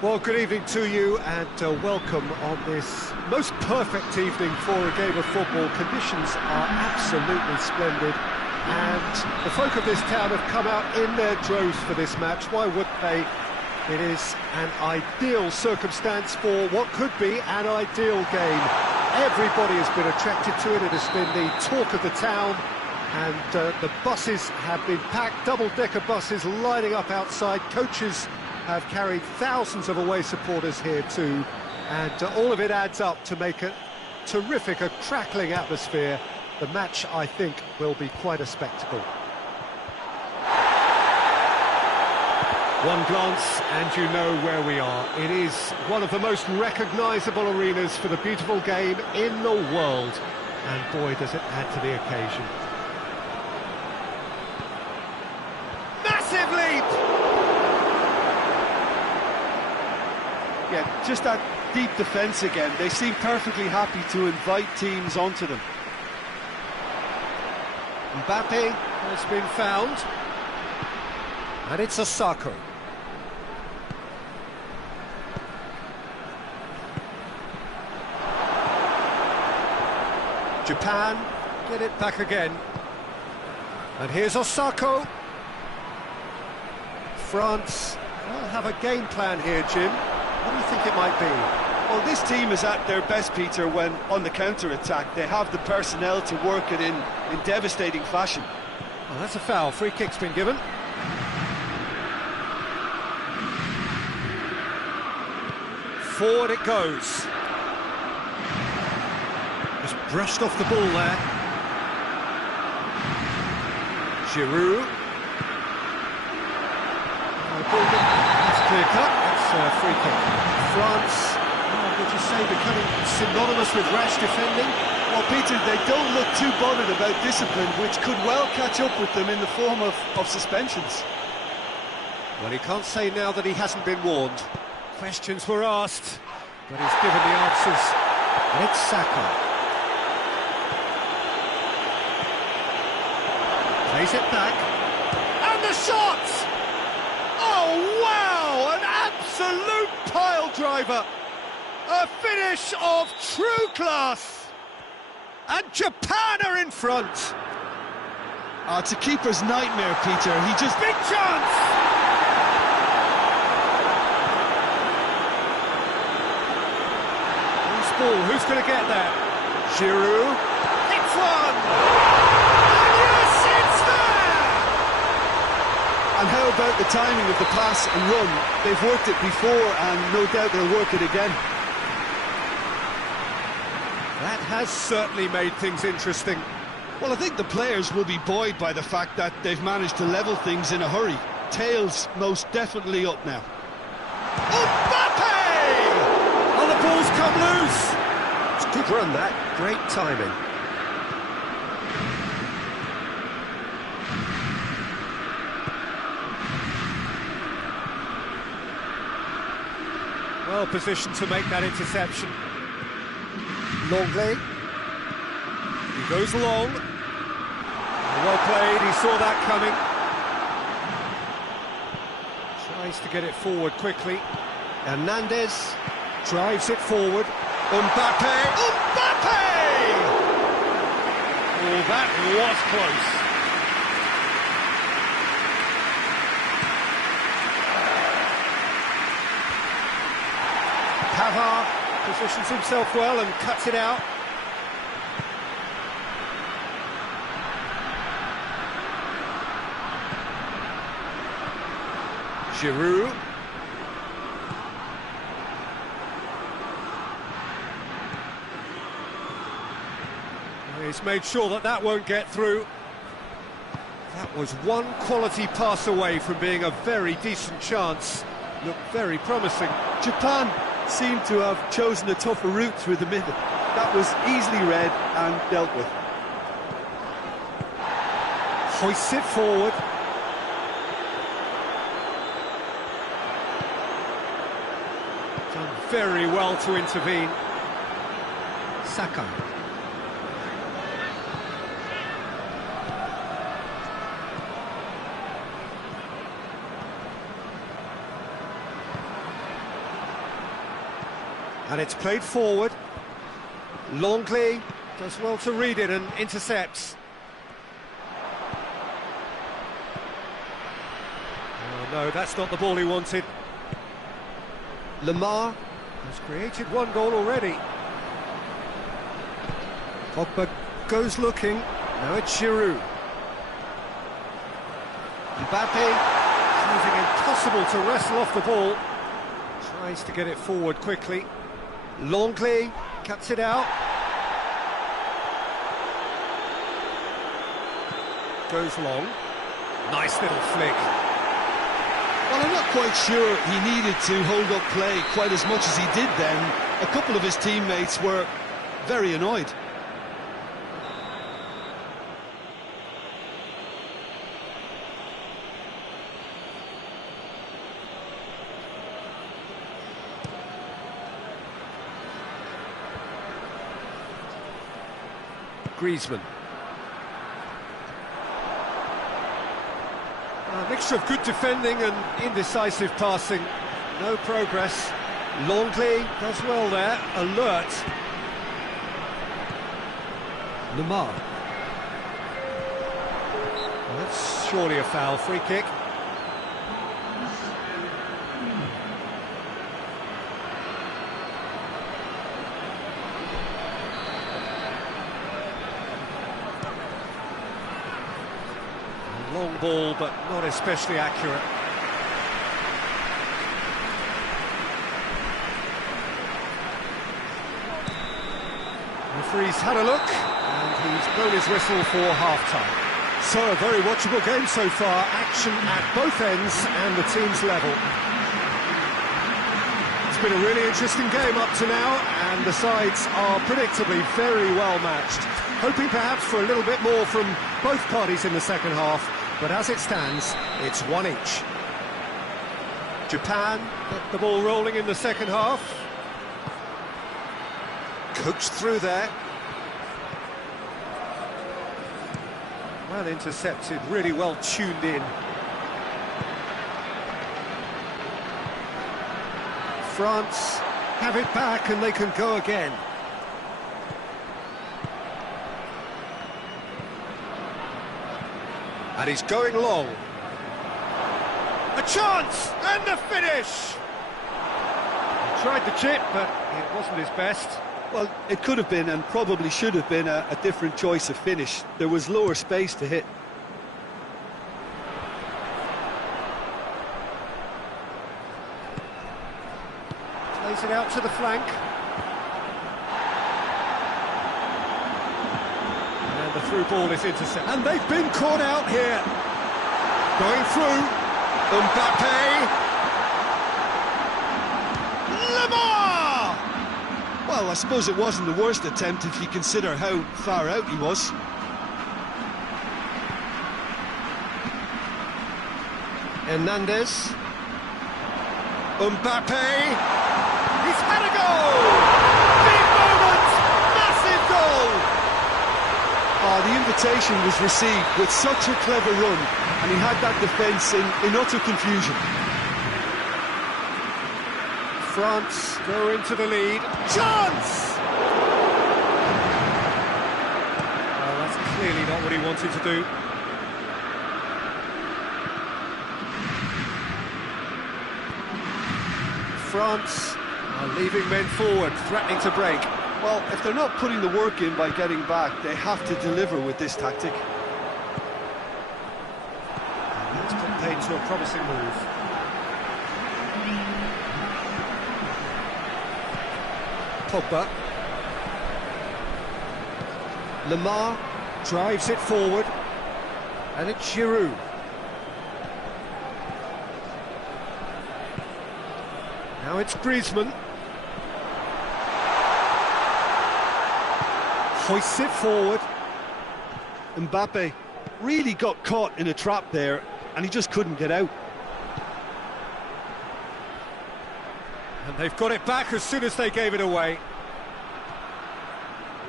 Well, good evening to you and welcome on this most perfect evening for a game of football. Conditions are absolutely splendid and the folk of this town have come out in their droves for this match. Why wouldn't they? It is an ideal circumstance for what could be an ideal game. Everybody has been attracted to it. It has been the talk of the town and the buses have been packed, double-decker buses lining up outside. Coaches have carried thousands of away supporters here too, and all of it adds up to make a terrific, a crackling atmosphere. The match, I think, will be quite a spectacle. One glance and you know where we are. It is one of the most recognisable arenas for the beautiful game in the world, and boy does it add to the occasion. Massive leap! Yeah, just that deep defence again. They seem perfectly happy to invite teams onto them. Mbappe has been found. And it's Osako. Japan get it back again. And here's Osako. France will have a game plan here, Jim. What do you think it might be? Well, this team is at their best, Peter, when on the counter-attack. They have the personnel to work it in devastating fashion. Well, that's a foul. Free kick's been given. Forward it goes. Just brushed off the ball there. Giroud. That's clear cut. That's a free kick. France, would you say, becoming synonymous with rash defending? Well, Peter, they don't look too bothered about discipline, which could well catch up with them in the form of suspensions. Well, he can't say now that he hasn't been warned. Questions were asked, but he's given the answers. And it's Saka. Plays it back. And the shot! Oh, wow! An absolute pile driver! A finish of true class! And Japan are in front! It's a keeper's nightmare, Peter. He just... Big chance! Ball. Who's going to get that? Giroud. It's one! And yes, it's there! And how about the timing of the pass and run? They've worked it before and no doubt they'll work it again. That has certainly made things interesting. Well, I think the players will be buoyed by the fact that they've managed to level things in a hurry. Tails most definitely up now. Mbappe! And the ball's come loose. It's a good run, that. Great timing. Well positioned to make that interception. Longley. He goes long. Well played, he saw that coming. Tries to get it forward quickly. Hernandez drives it forward. Mbappe! Mbappe! Oh, that was close. Pavard positions himself well and cuts it out. Giroud. He's made sure that that won't get through. That was one quality pass away from being a very decent chance. Looked very promising. Japan seemed to have chosen a tougher route through the middle. That was easily read and dealt with. Hoists it forward. Done very well to intervene. Saka. And it's played forward. Longley does well to read it and intercepts. Oh no, that's not the ball he wanted. Lemar has created one goal already. Pogba goes looking. Now it's Giroud. Mbappe, proving impossible to wrestle off the ball. Tries to get it forward quickly. Longley cuts it out. Goes long. Nice little flick. Well, I'm not quite sure he needed to hold up play quite as much as he did then. A couple of his teammates were very annoyed. Griezmann. A mixture of good defending and indecisive passing. No progress. Longley does well there. Alert. Lemar. Well, that's surely a foul. Free kick. Long ball, but not especially accurate. Referee's had a look, and he's blown his whistle for half-time. So, a very watchable game so far. Action at both ends and the team's level. It's been a really interesting game up to now, and the sides are predictably very well matched. Hoping perhaps for a little bit more from both parties in the second half, but as it stands, it's one each. Japan get the ball rolling in the second half. Coached through there. Well intercepted, really well tuned in. France have it back and they can go again. And he's going long. A chance! And the finish! He tried the chip, but it wasn't his best. Well, it could have been and probably should have been a different choice of finish. There was lower space to hit. Plays it out to the flank. And the through ball is intercepted. And they've been caught out here. Going through. Mbappe. Lemar! Well, I suppose it wasn't the worst attempt if you consider how far out he was. Hernandez. Mbappe. He's had a goal! Big moment! Massive goal! The invitation was received with such a clever run, and he had that defence in utter confusion. France go into the lead. Chance! Oh, that's clearly not what he wanted to do. France are leaving men forward, threatening to break. Well, if they're not putting the work in by getting back, they have to deliver with this tactic. That's put paid to a promising move. Pogba. Lemar drives it forward. And it's Giroud. Now it's Griezmann. Hoists it forward. Mbappe really got caught in a trap there, and he just couldn't get out. And they've got it back as soon as they gave it away.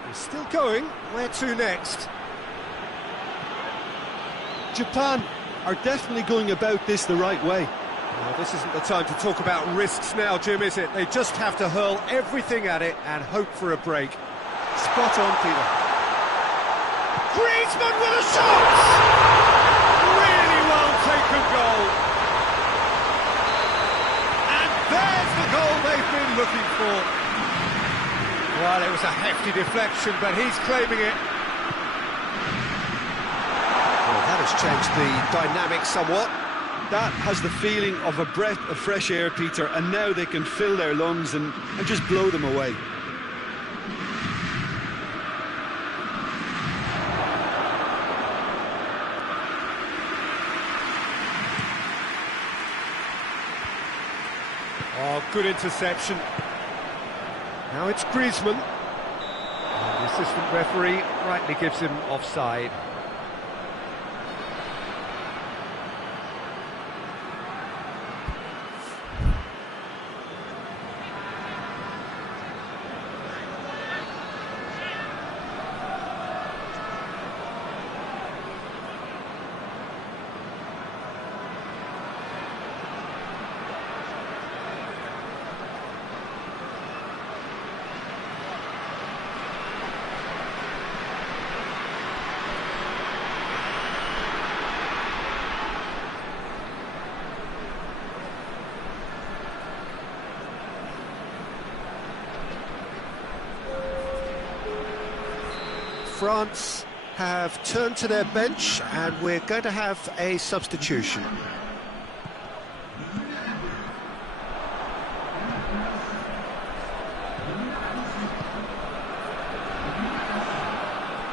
He's still going. Where to next? Japan are definitely going about this the right way. Well, this isn't the time to talk about risks now, Jim, is it? They just have to hurl everything at it and hope for a break. Spot on, Peter. Griezmann with a shot! Really well taken goal. And there's the goal they've been looking for. Well, it was a hefty deflection, but he's claiming it. Well, that has changed the dynamic somewhat. That has the feeling of a breath of fresh air, Peter, and now they can fill their lungs and just blow them away. Oh, good interception. Now it's Griezmann. And the assistant referee rightly gives him offside. France have turned to their bench and we're going to have a substitution.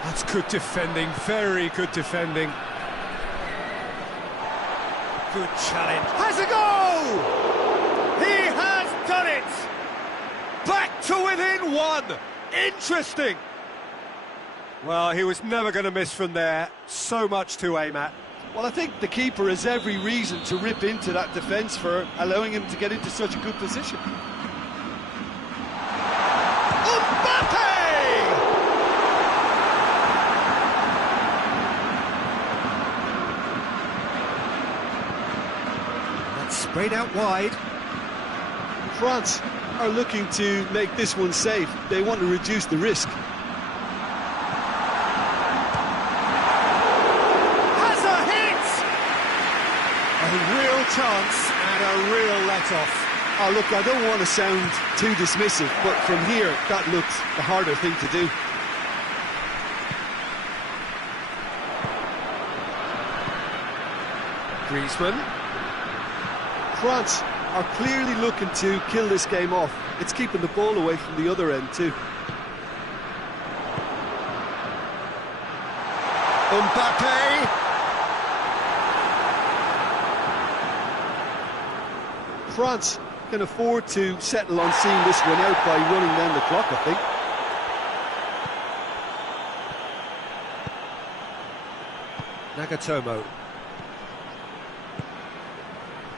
That's good defending, very good defending. Good challenge. Has a goal! He has done it! Back to within one! Interesting! Well, he was never going to miss from there. So much to aim at. Well, I think the keeper has every reason to rip into that defence for allowing him to get into such a good position. Mbappe! That's sprayed out wide. France are looking to make this one safe. They want to reduce the risk. A real chance and a real let-off. Oh, look, I don't want to sound too dismissive, but from here, that looks the harder thing to do. Griezmann. France are clearly looking to kill this game off. It's keeping the ball away from the other end, too. Mbappe. France can afford to settle on seeing this one out by running down the clock, I think. Nagatomo.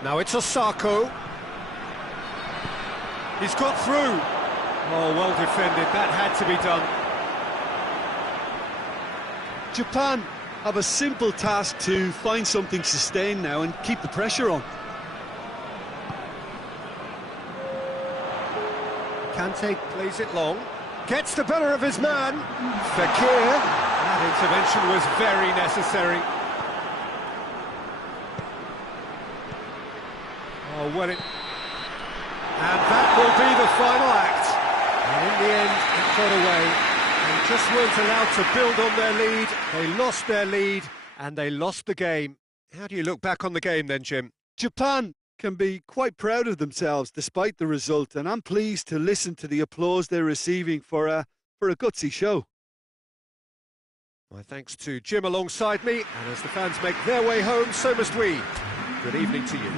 Now it's Osako. He's got through. Oh, well defended. That had to be done. Japan have a simple task to find something sustained now and keep the pressure on. Kante plays it long, gets the better of his man. Fekir, that intervention was very necessary. Oh, well it... And that will be the final act. And in the end, it got away. They just weren't allowed to build on their lead. They lost their lead, and they lost the game. How do you look back on the game then, Jim? Japan can be quite proud of themselves despite the result, and I'm pleased to listen to the applause they're receiving for a gutsy show. My thanks to Jim alongside me, and as the fans make their way home, so must we. Good evening to you.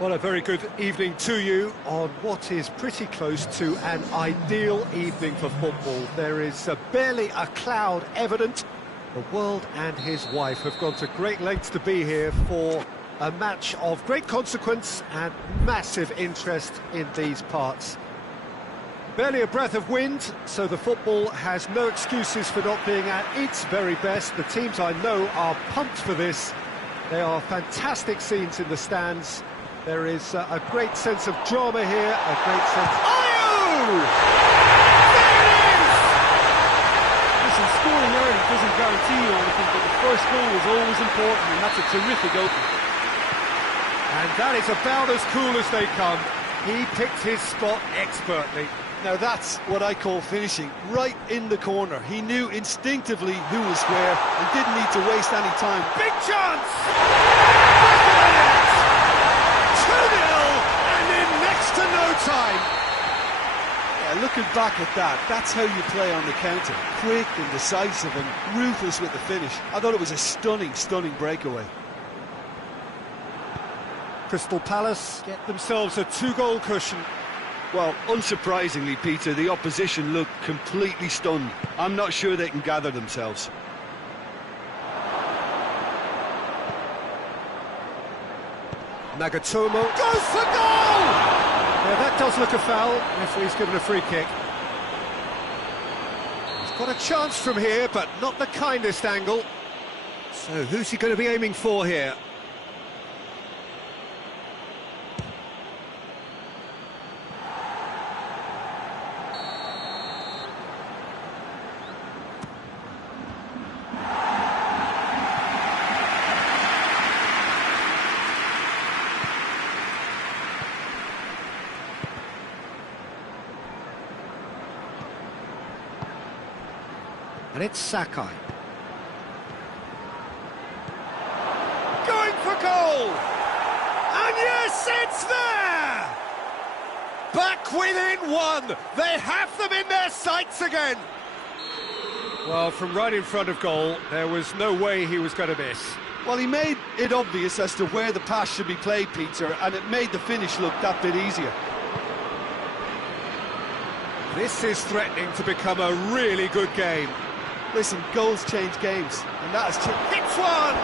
Well, a very good evening to you on what is pretty close to an ideal evening for football. There is barely a cloud evident. The world and his wife have gone to great lengths to be here for a match of great consequence and massive interest in these parts. Barely a breath of wind, so the football has no excuses for not being at its very best. The teams I know are pumped for this. They are fantastic scenes in the stands. There is a great sense of drama here, a great sense... Ayew! There it is! Listen, scoring early doesn't guarantee you anything, but the first goal is always important, and that's a terrific opening. And that is about as cool as they come. He picked his spot expertly. Now that's what I call finishing, right in the corner. He knew instinctively who was where and didn't need to waste any time. Big chance! Back of the net! 2-0 and in next to no time. Yeah, looking back at that, that's how you play on the counter. Quick and decisive and ruthless with the finish. I thought it was a stunning, stunning breakaway. Crystal Palace get themselves a 2-goal cushion. Well, unsurprisingly, Peter, the opposition look completely stunned. I'm not sure they can gather themselves. Nagatomo goes for goal! Yeah, that does look a foul. Referee's given a free kick. He's got a chance from here, but not the kindest angle. So who's he going to be aiming for here? And it's Sakai. Going for goal! And yes, it's there! Back within one! They have them in their sights again! Well, from right in front of goal, there was no way he was going to miss. Well, he made it obvious as to where the pass should be played, Peter, and it made the finish look that bit easier. This is threatening to become a really good game. Listen, goals change games, and that has Hits one!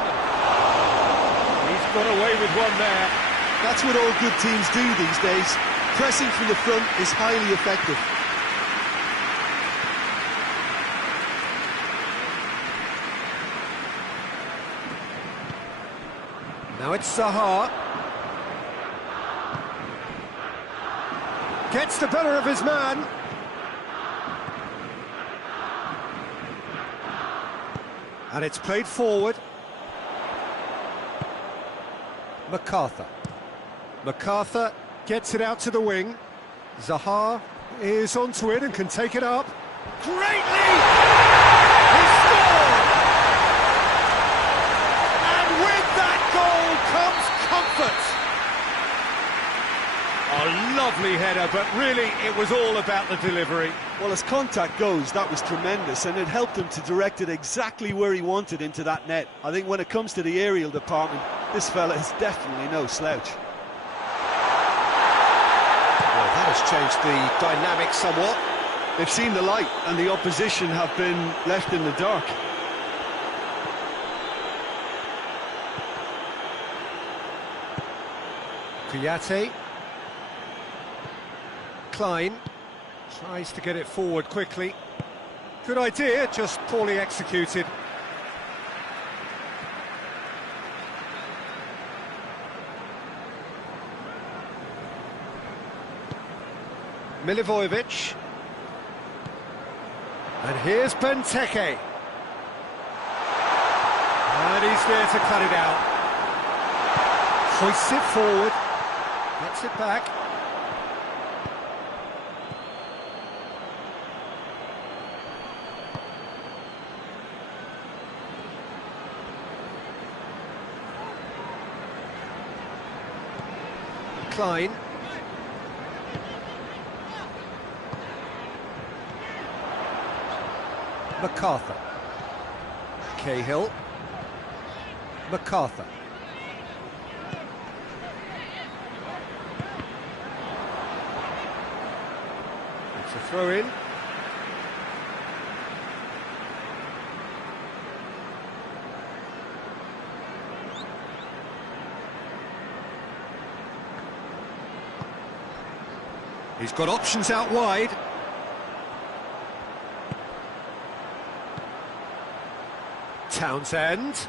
He's got away with one there. That's what all good teams do these days. Pressing from the front is highly effective. Now it's Zaha. Gets the better of his man. And it's played forward. MacArthur. MacArthur gets it out to the wing. Zaha is onto it and can take it up. Great lead! He scored! And with that goal comes comfort. A lovely header, but really it was all about the delivery. Well, as contact goes, that was tremendous, and it helped him to direct it exactly where he wanted into that net. I think when it comes to the aerial department, this fella is definitely no slouch. Well, that has changed the dynamic somewhat. They've seen the light, and the opposition have been left in the dark. Kouyaté. Klein tries to get it forward quickly. Good idea, just poorly executed. Milivojevic. And here's Benteke. And he's there to cut it out. Hoists it forward. Gets it back. Klein. MacArthur. Cahill. MacArthur. a throw in. He's got options out wide. Townsend.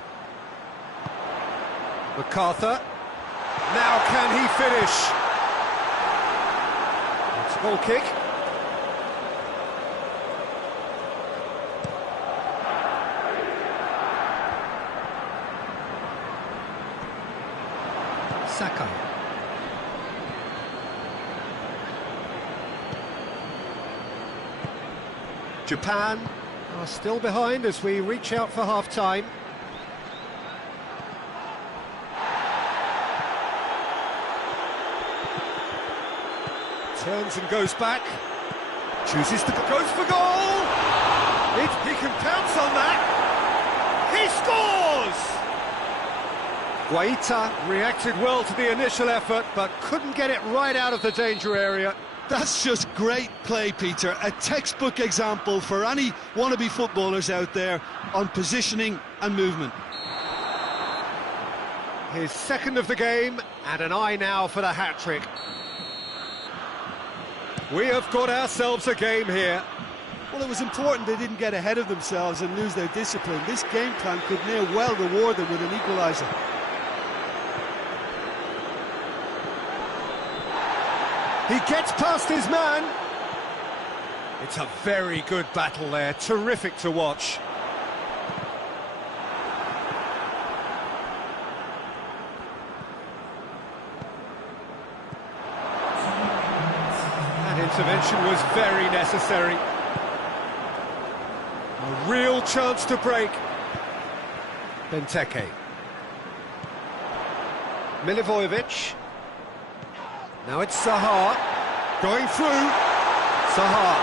MacArthur. Now can he finish? It's a goal kick. Saka. Japan are still behind as we reach out for half-time. Turns and goes back. Chooses to goes for goal. He can pounce on that. He scores! Guaita reacted well to the initial effort, but couldn't get it right out of the danger area. That's just great play, Peter. A textbook example for any wannabe footballers out there on positioning and movement. His second of the game, and an eye now for the hat-trick. We have got ourselves a game here. Well, it was important they didn't get ahead of themselves and lose their discipline. This game plan could near well reward them with an equaliser. He gets past his man. It's a very good battle there, terrific to watch. That intervention was very necessary. A real chance to break. Benteke. Milivojevic. Now it's Zaha, going through. Zaha,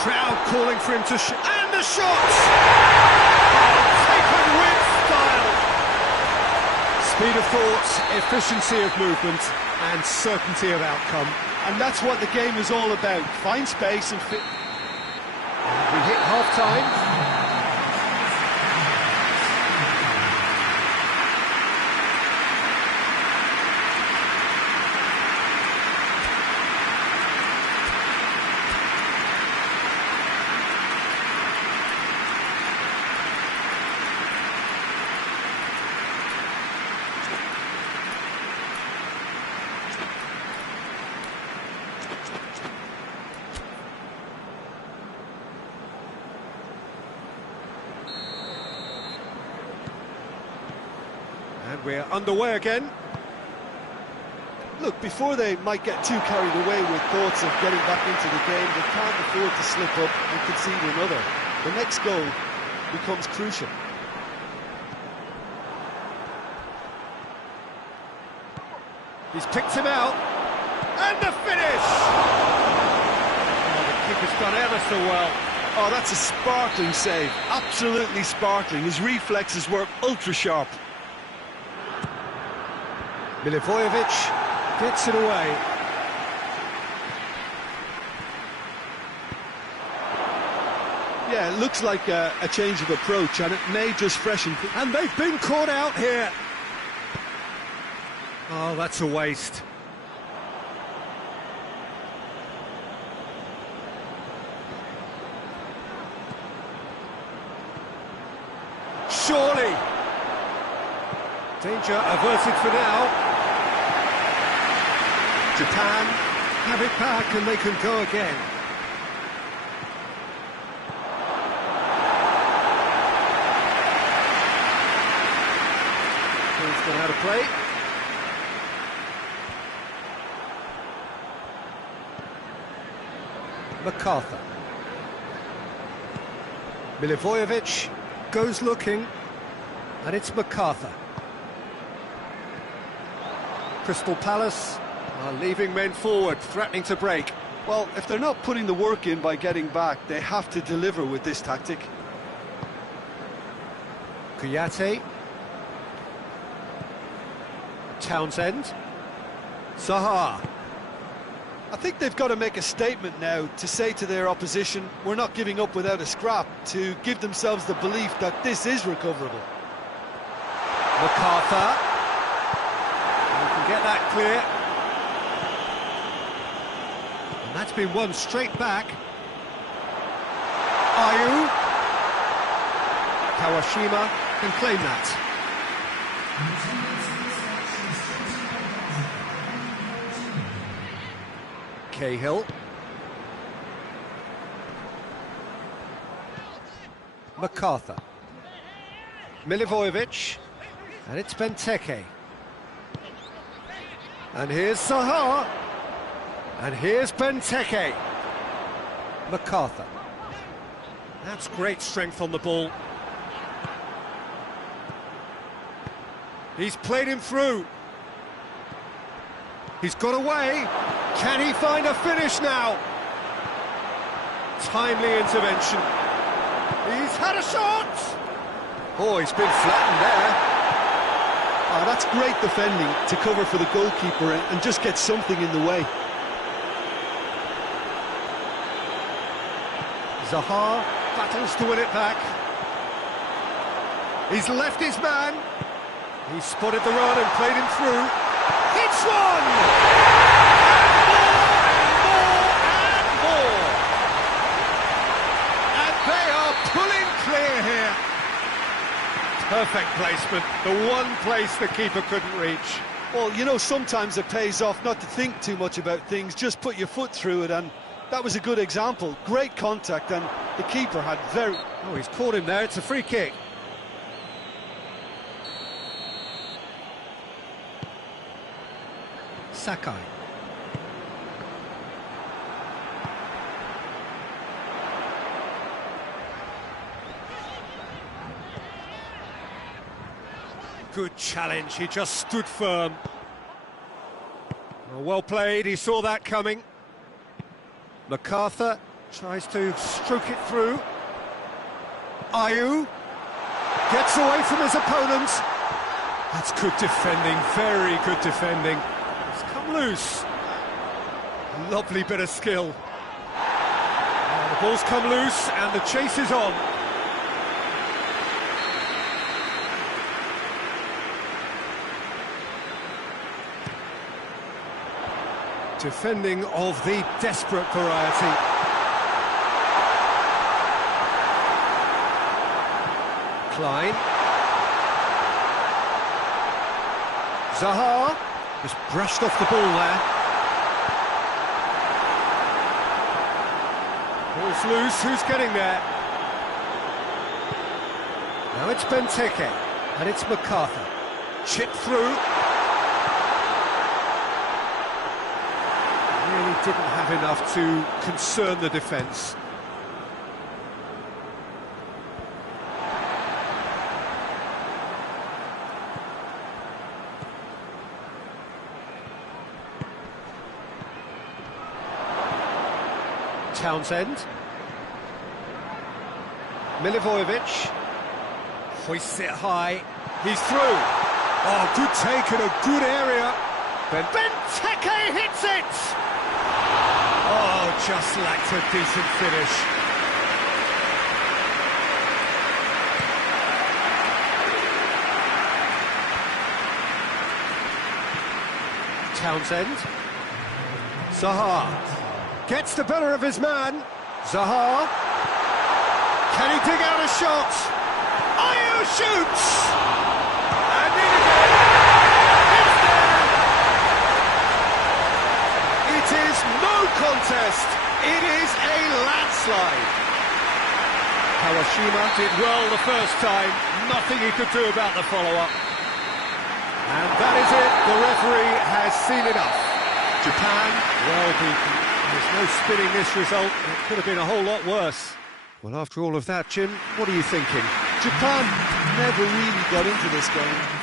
crowd calling for him to shoot, and the shot! Oh, taken with style. Speed of thought, efficiency of movement, and certainty of outcome. And that's what the game is all about. Find space and fit. We hit half-time. And we're underway again. Look, before they might get too carried away with thoughts of getting back into the game, they can't afford to slip up and concede another. The next goal becomes crucial. He's picked him out. And the finish! Oh, the keeper's done ever so well. Oh, that's a sparkling save. Absolutely sparkling. His reflexes were ultra-sharp. Milivojevic gets it away. Yeah, it looks like a change of approach, and it may just freshen. And they've been caught out here. Oh, that's a waste. Surely. Danger averted for now. Japan have it back and they can go again. He's got how to play. MacArthur. Milivojevic goes looking, and it's MacArthur. Crystal Palace are leaving men forward, threatening to break. Well, if they're not putting the work in by getting back, they have to deliver with this tactic. Kouyaté. Townsend. Zaha. I think they've got to make a statement now to say to their opposition, we're not giving up without a scrap, to give themselves the belief that this is recoverable. MacArthur. You can get that clear. And that's been won straight back. Ayew. Kawashima can claim that. Cahill. MacArthur. Milivojevic. And it's Benteke. And here's Zaha. And here's Benteke. MacArthur. That's great strength on the ball. He's played him through. He's got away. Can he find a finish now? Timely intervention. He's had a shot. Oh, he's been flattened there. Oh, that's great defending to cover for the goalkeeper and just get something in the way. Zaha battles to win it back. He's left his man. He spotted the run and played him through. It's one! And more! And they are pulling clear here. Perfect placement, the one place the keeper couldn't reach. Well, you know, sometimes it pays off not to think too much about things, just put your foot through it, and that was a good example. Great contact, and the keeper had very... Oh, he's caught him there, it's a free kick. Sakai. Good challenge, he just stood firm. Well played, he saw that coming. MacArthur tries to stroke it through. Ayew gets away from his opponent. That's good defending, very good defending. It's come loose. Lovely bit of skill. The ball's come loose and the chase is on. Defending of the desperate variety. Klein. Zaha just brushed off the ball there. Ball's loose, who's getting there? Now it's Benteke, and it's MacArthur. Chipped through. Really didn't have enough to concern the defence. Townsend. Milivojevic hoists it high. He's through. Oh, good take in a good area. Benteke hits it! Oh, just lacked a decent finish. Townsend. Zaha gets the better of his man. Zaha. Can he dig out a shot? Ayew shoots! And in again. It's there! It is no contest. It is a landslide. Kawashima did well the first time. Nothing he could do about the follow-up. And that is it. The referee has seen enough. Japan, well beaten. There's no spinning this result. It could have been a whole lot worse. Well, after all of that, Jim, what are you thinking? Japan never really got into this game.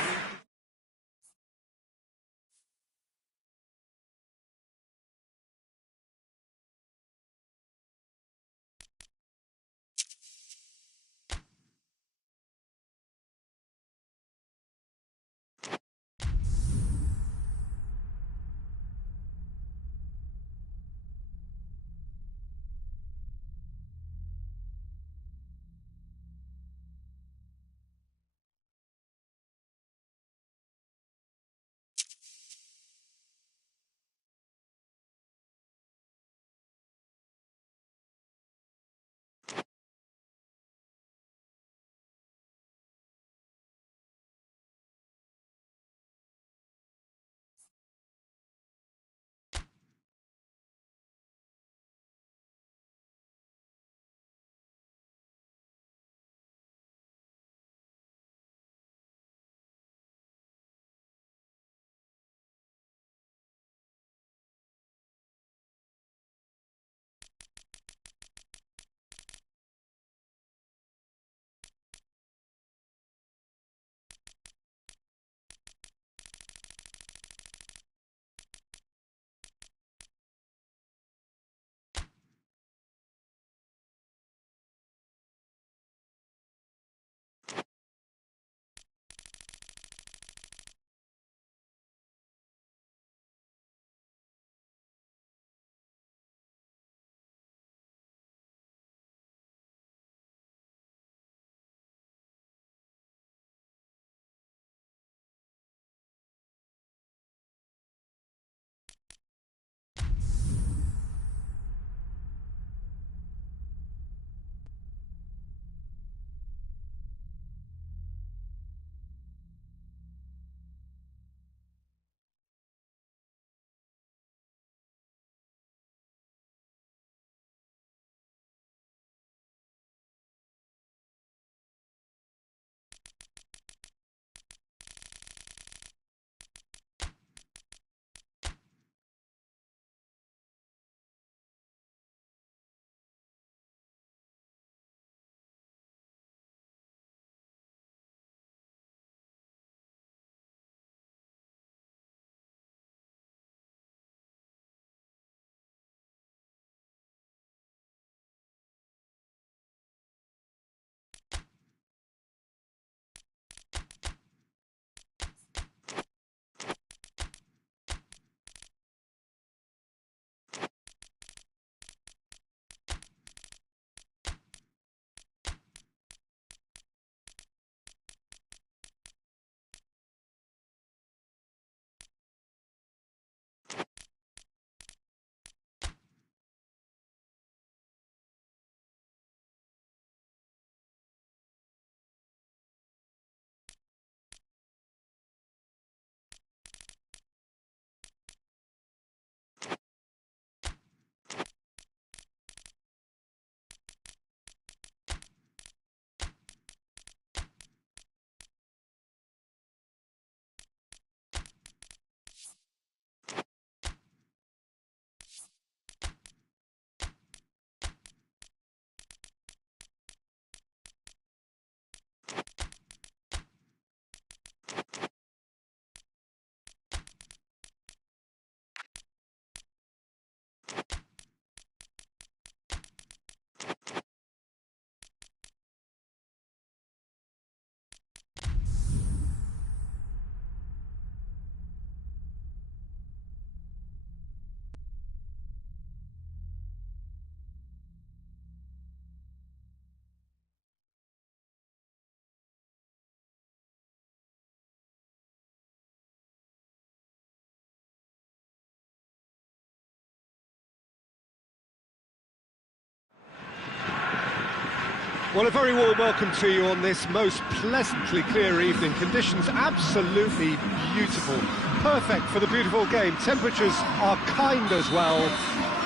Well, a very warm welcome to you on this most pleasantly clear evening. Conditions absolutely beautiful. Perfect for the beautiful game. Temperatures are kind as well.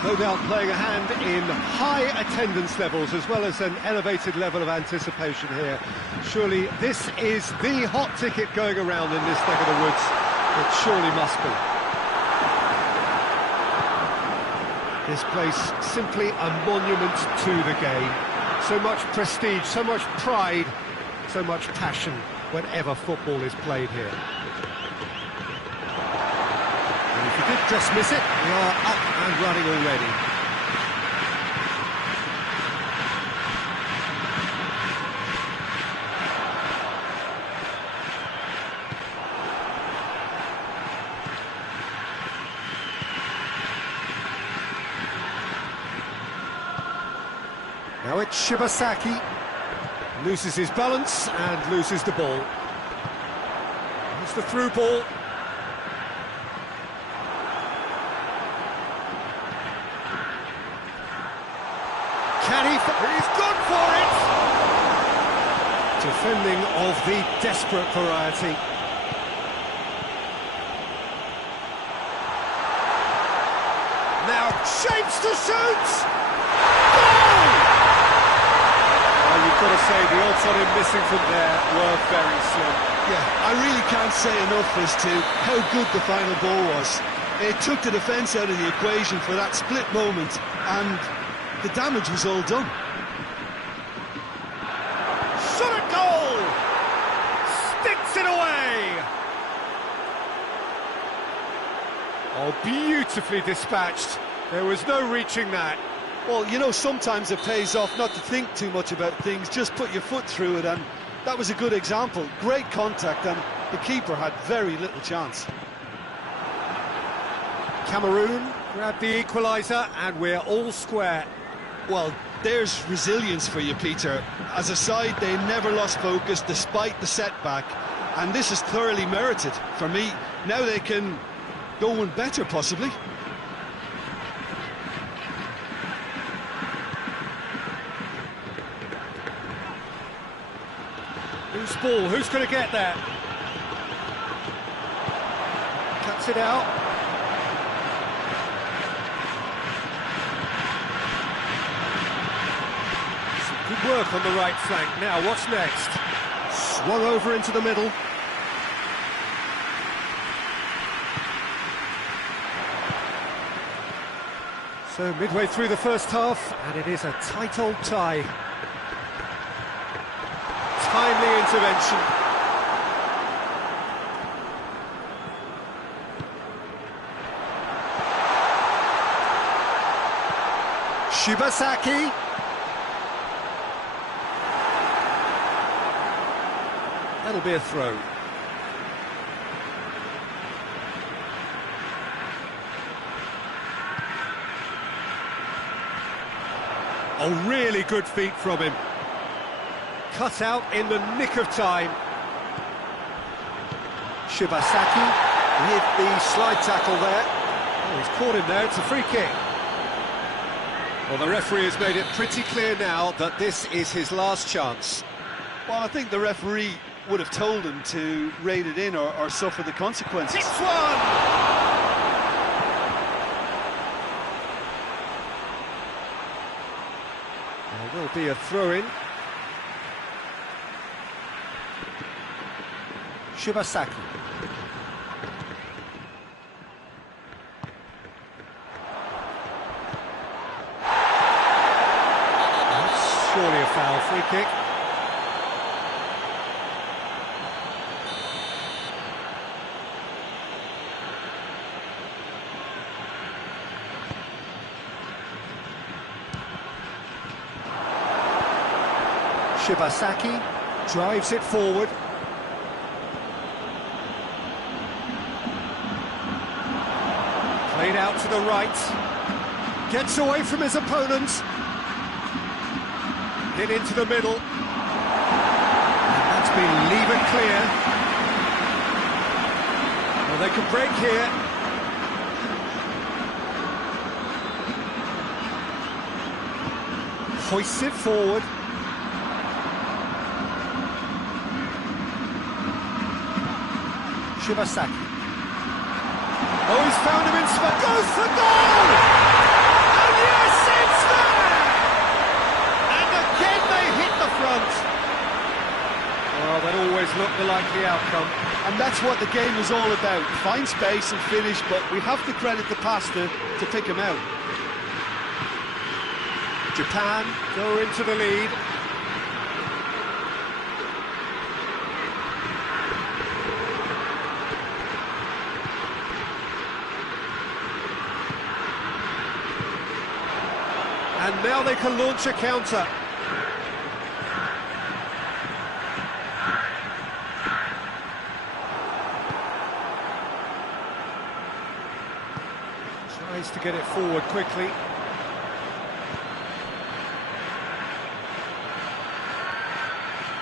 No doubt playing a hand in high attendance levels as well as an elevated level of anticipation here. Surely this is the hot ticket going around in this neck of the woods. It surely must be. This place simply a monument to the game. So much prestige, so much pride, so much passion whenever football is played here. And if you did just miss it, we are up and running already. Now it's Shibasaki, loses his balance and loses the ball. It's the through ball. Can he? He's gone for it! Defending of the desperate variety. Now shapes to shoot! You've got to say the odds on him missing from there were very slim. Yeah, I really can't say enough as to how good the final ball was. It took the defence out of the equation for that split moment, and the damage was all done. Shot at goal! Sticks it away! Oh, beautifully dispatched. There was no reaching that. Well, you know, sometimes it pays off not to think too much about things, just put your foot through it, and that was a good example. Great contact, and the keeper had very little chance. Cameroon grabbed the equaliser, and we're all square. Well, there's resilience for you, Peter. As a side, they never lost focus despite the setback, and this is thoroughly merited. For me, now they can go one better, possibly. Loose ball, who's going to get that? Cuts it out. Some good work on the right flank. Now, what's next? Swung over into the middle. So midway through the first half, and it is a tight old tie. Timely intervention. Shibasaki. That'll be a throw. Oh, really good feet from him. Cut out in the nick of time. Shibasaki with the slide tackle there. Oh, he's caught him there, it's a free kick. Well, the referee has made it pretty clear now that this is his last chance. Well, I think the referee would have told him to rate it in or suffer the consequences. It's one! There will be a throw-in. Shibasaki. That's surely a foul, free kick. Shibasaki drives it forward. Played out to the right, gets away from his opponent, hit into the middle, and that's been levered clear. Well, they could break here. Hoists it forward, Shibasaki. Oh, he's found him in space. Goes for goal! And yes, it's there! And again they hit the front. Well, that always looked the likely outcome. And that's what the game is all about. Find space and finish, but we have to credit the Pasta to pick him out. Japan go into the lead. And now they can launch a counter. Tries to get it forward quickly.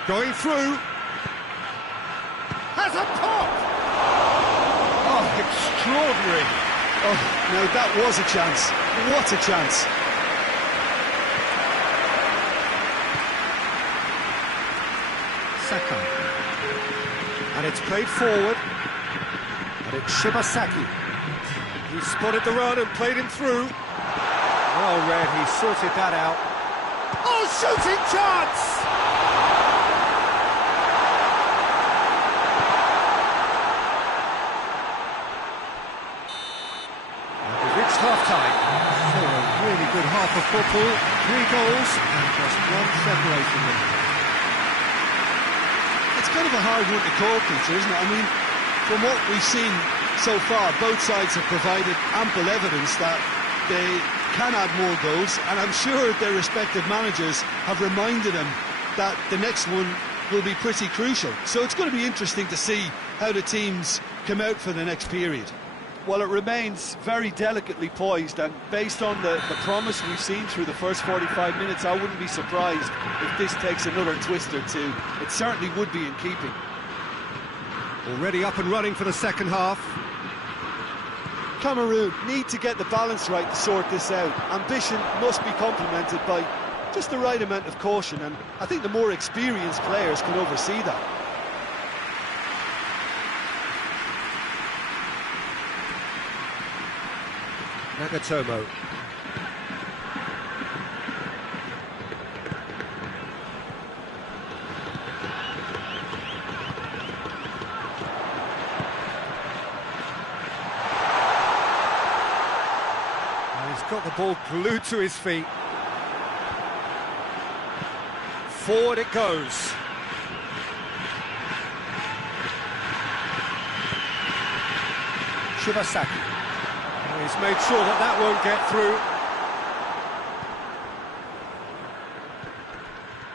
Going through. Has a pop! Oh, extraordinary. Oh, now that was a chance. What a chance. Sakai. And it's played forward. And it's Shibasaki. He spotted the run and played him through. Well read, he sorted that out. Oh, shooting chance! And we've reached half-time. So a really good half of football. 3 goals and just one separating them. It's kind of a hard one to call, Peter, isn't it? I mean, from what we've seen so far, both sides have provided ample evidence that they can add more goals, and I'm sure their respective managers have reminded them that the next one will be pretty crucial. So it's going to be interesting to see how the teams come out for the next period. Well, it remains very delicately poised, and based on the promise we've seen through the first 45 minutes, I wouldn't be surprised if this takes another twist or two. It certainly would be in keeping. Already up and running for the second half. Cameroon need to get the balance right to sort this out. Ambition must be complemented by just the right amount of caution, and I think the more experienced players can oversee that. Nagatomo. And he's got the ball glued to his feet. Forward it goes. Shibasaki. He's made sure that that won't get through.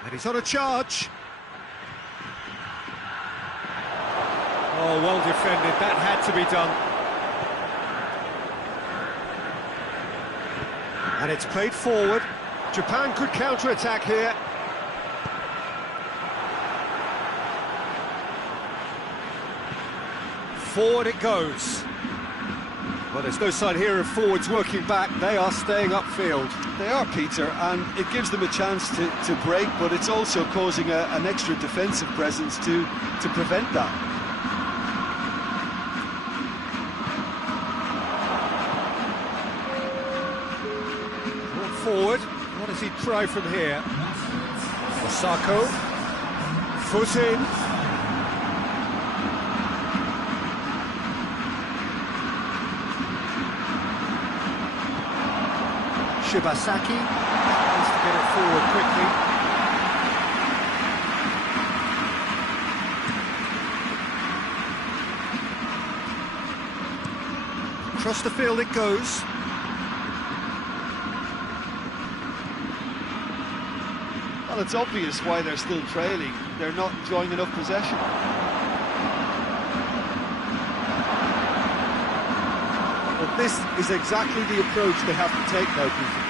And he's on a charge. Oh, well defended. That had to be done. And it's played forward. Japan could counter-attack here. Forward it goes. Well, there's no sign here of forwards working back. They are staying upfield. They are, Peter, and it gives them a chance to break, but it's also causing an extra defensive presence to prevent that. Brought forward. What does he try from here? Osako. Foot in. Shibasaki tries to get it forward quickly. Across the field it goes. Well, it's obvious why they're still trailing. They're not enjoying enough possession. But this is exactly the approach they have to take now, Peter.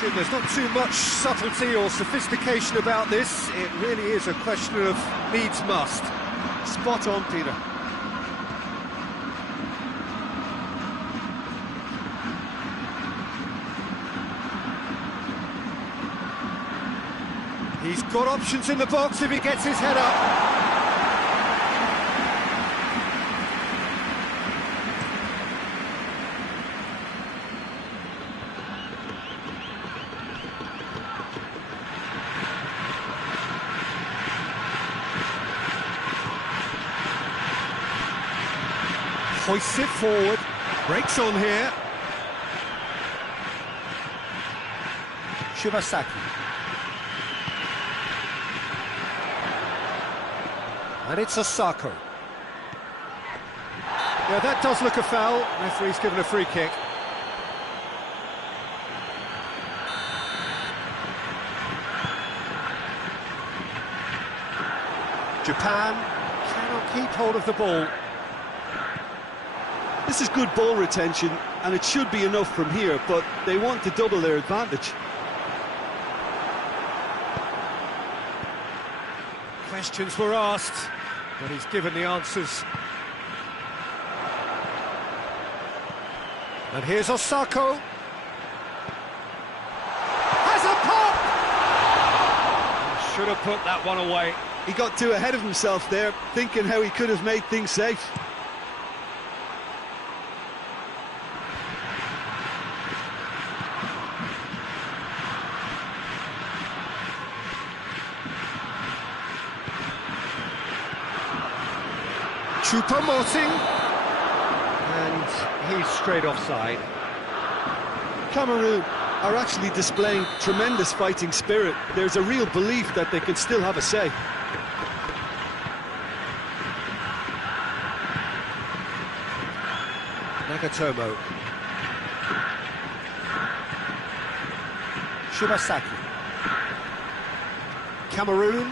Jim, there's not too much subtlety or sophistication about this. It really is a question of needs must. Spot on, Peter. He's got options in the box if he gets his head up. Hoists it forward. Breaks on here. Shibasaki. And it's Osako. Yeah, that does look a foul. Referee's given a free kick. Japan cannot keep hold of the ball. This is good ball retention, and it should be enough from here, but they want to double their advantage. Questions were asked, but he's given the answers. And here's Osako. Has a pop! Should have put that one away. He got too ahead of himself there, thinking how he could have made things safe. Choupo-Moting, and he's straight offside. Cameroon are actually displaying tremendous fighting spirit. There's a real belief that they can still have a say. Nagatomo. Shibasaki. Cameroon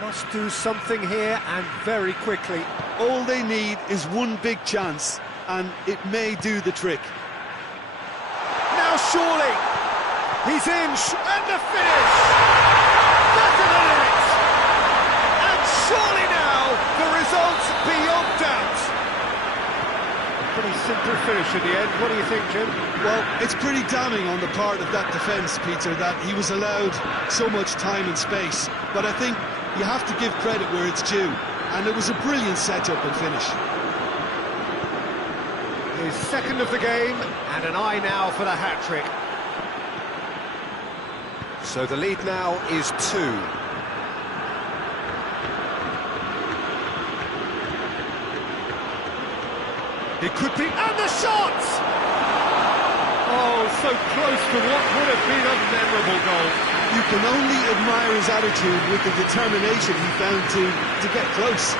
must do something here, and very quickly. All they need is one big chance, and it may do the trick. Now surely, he's in, and the finish! That's the net! And surely now, the result's beyond doubt. Pretty simple finish in the end. What do you think, Jim? Well, it's pretty damning on the part of that defence, Peter, that he was allowed so much time and space. But I think you have to give credit where it's due, and it was a brilliant setup and finish. His second of the game, and an eye now for the hat-trick. So the lead now is 2. It could be, and the shot! Oh, so close to what would have been a memorable goal. You can only admire his attitude with the determination he found to get close.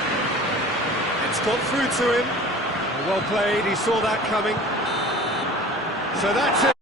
It's got through to him. Well played, he saw that coming. So that's it.